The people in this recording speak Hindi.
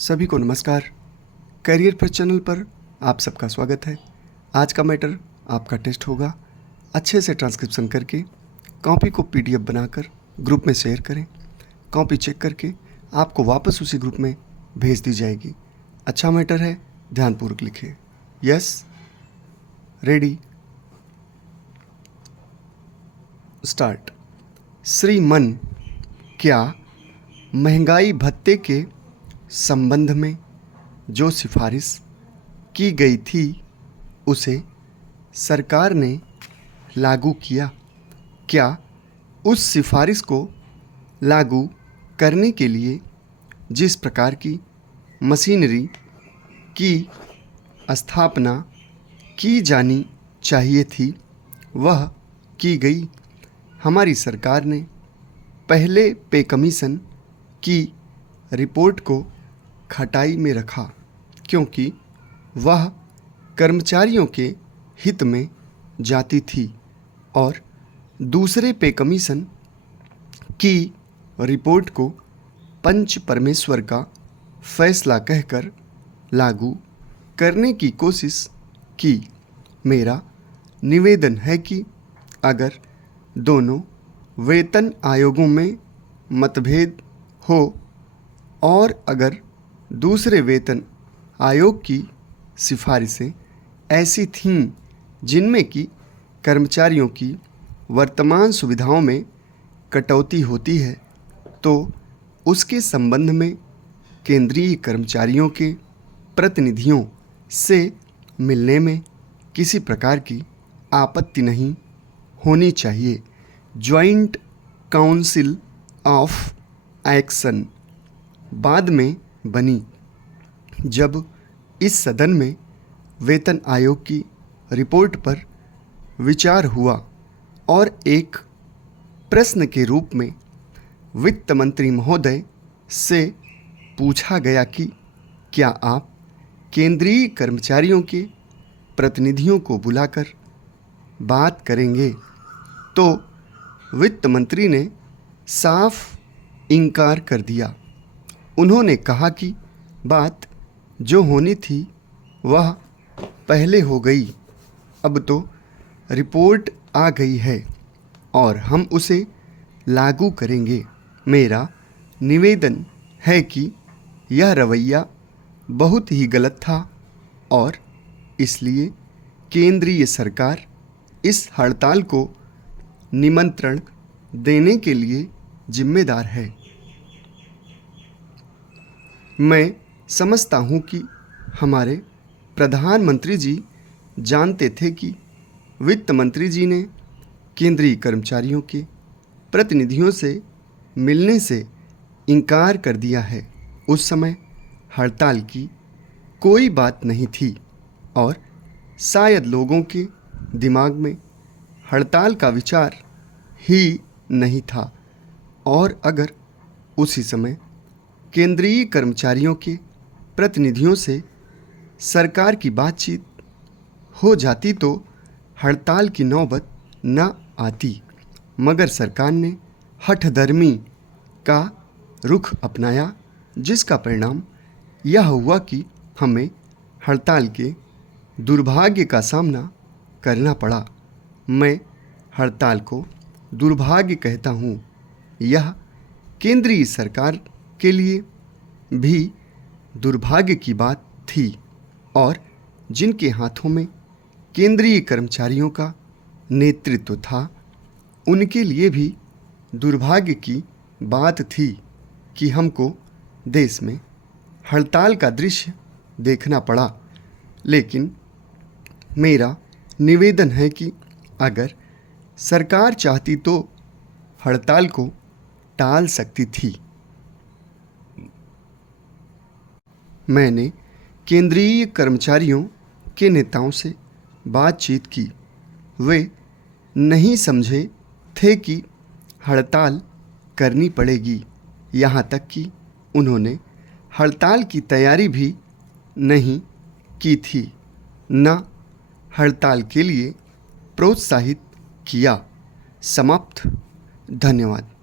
सभी को नमस्कार। करियर पर चैनल पर आप सबका स्वागत है। आज का मैटर आपका टेस्ट होगा। अच्छे से ट्रांसक्रिप्शन करके कॉपी को पीडीएफ बनाकर ग्रुप में शेयर करें। कॉपी चेक करके आपको वापस उसी ग्रुप में भेज दी जाएगी। अच्छा मैटर है, ध्यानपूर्वक लिखिए। Yes, ready, start. श्रीमान, क्या महंगाई भत्ते के संबंध में जो सिफारिश की गई थी उसे सरकार ने लागू किया? क्या उस सिफारिश को लागू करने के लिए जिस प्रकार की मशीनरी की स्थापना की जानी चाहिए थी वह की गई? हमारी सरकार ने पहले पे कमीशन की रिपोर्ट को खटाई में रखा क्योंकि वह कर्मचारियों के हित में जाती थी और दूसरे पे कमीशन की रिपोर्ट को पंच परमेश्वर का फैसला कहकर लागू करने की कोशिश की। मेरा निवेदन है कि अगर दोनों वेतन आयोगों में मतभेद हो और अगर दूसरे वेतन आयोग की सिफारिशें ऐसी थीं जिनमें कि कर्मचारियों की वर्तमान सुविधाओं में कटौती होती है तो उसके संबंध में केंद्रीय कर्मचारियों के प्रतिनिधियों से मिलने में किसी प्रकार की आपत्ति नहीं होनी चाहिए। जॉइंट काउंसिल ऑफ एक्शन बाद में बनी जब इस सदन में वेतन आयोग की रिपोर्ट पर विचार हुआ और एक प्रश्न के रूप में वित्त मंत्री महोदय से पूछा गया कि क्या आप केंद्रीय कर्मचारियों के प्रतिनिधियों को बुलाकर बात करेंगे, तो वित्त मंत्री ने साफ इनकार कर दिया। उन्होंने कहा कि बात जो होनी थी वह पहले हो गई, अब तो रिपोर्ट आ गई है और हम उसे लागू करेंगे। मेरा निवेदन है कि यह रवैया बहुत ही गलत था और इसलिए केंद्रीय सरकार इस हड़ताल को निमंत्रण देने के लिए जिम्मेदार है। मैं समझता हूँ कि हमारे प्रधानमंत्री जी जानते थे कि वित्त मंत्री जी ने केंद्रीय कर्मचारियों के प्रतिनिधियों से मिलने से इनकार कर दिया है। उस समय हड़ताल की कोई बात नहीं थी और शायद लोगों के दिमाग में हड़ताल का विचार ही नहीं था और अगर उसी समय केंद्रीय कर्मचारियों के प्रतिनिधियों से सरकार की बातचीत हो जाती तो हड़ताल की नौबत न आती, मगर सरकार ने हठधर्मी का रुख अपनाया जिसका परिणाम यह हुआ कि हमें हड़ताल के दुर्भाग्य का सामना करना पड़ा। मैं हड़ताल को दुर्भाग्य कहता हूँ। यह केंद्रीय सरकार के लिए भी दुर्भाग्य की बात थी और जिनके हाथों में केंद्रीय कर्मचारियों का नेतृत्व था उनके लिए भी दुर्भाग्य की बात थी कि हमको देश में हड़ताल का दृश्य देखना पड़ा। लेकिन मेरा निवेदन है कि अगर सरकार चाहती तो हड़ताल को टाल सकती थी। मैंने केंद्रीय कर्मचारियों के नेताओं से बातचीत की। वे नहीं समझे थे कि हड़ताल करनी पड़ेगी, यहाँ तक कि उन्होंने हड़ताल की तैयारी भी नहीं की थी, न हड़ताल के लिए प्रोत्साहित किया। समाप्त। धन्यवाद।